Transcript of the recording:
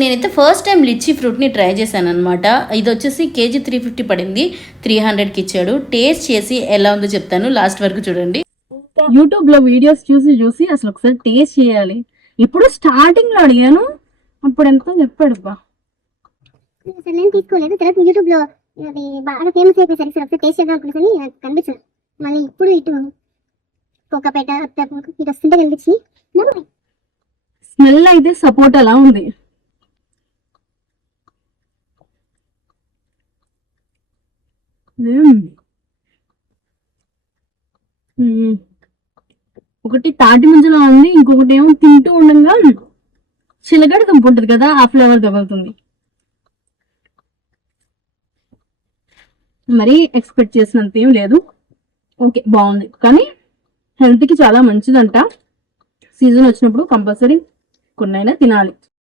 నేనైతే first time లిచ్చి ఫ్రూట్ని try చేశాను అనమాట. ఇది వచ్చేసి కేజీ 350 పడింది, 300కి ఇచ్చాడు. టేస్ట్ చేసి ఎలా ఉందో చెప్తాను, లాస్ట్ వరకు చూడండి. యూట్యూబ్ లో వీడియోస్ చూసి అసలు ఒకసారి టేస్ట్ చేయాలి. ఇప్పుడు స్టార్టింగ్ లో అడిగాను, అప్పుడు ఎంతో చెప్పాడు. నేను తీసుకోలేదు, తర్వాత యూట్యూబ్ లో అది బాగా ఫేమస్ అయిపోయేసరికి ఒకసారి టేస్ట్ చేద్దాం అనుకుని నాకు కనిపించదు. మళ్ళీ ఇప్పుడు ఇటు కోకాపేట ఇటు వస్తుంటే కనిపించి స్మెల్ అయితే సపోర్ట్ అలా ఉంది. ఒకటి తాటి ముంజలా ఉంది, ఇంకొకటి ఏమో తింటూ ఉండగా చిలగడ దుంప ఉంటుంది కదా, ఆ ఫ్లేవర్ తగులుతుంది. మరి ఎక్స్పెక్ట్ చేసినంత ఏం లేదు. ఓకే, బాగుంది, కానీ హెల్త్కి చాలా మంచిదంట. సీజన్ వచ్చినప్పుడు కంపల్సరీ కొన్నైనా తినాలి.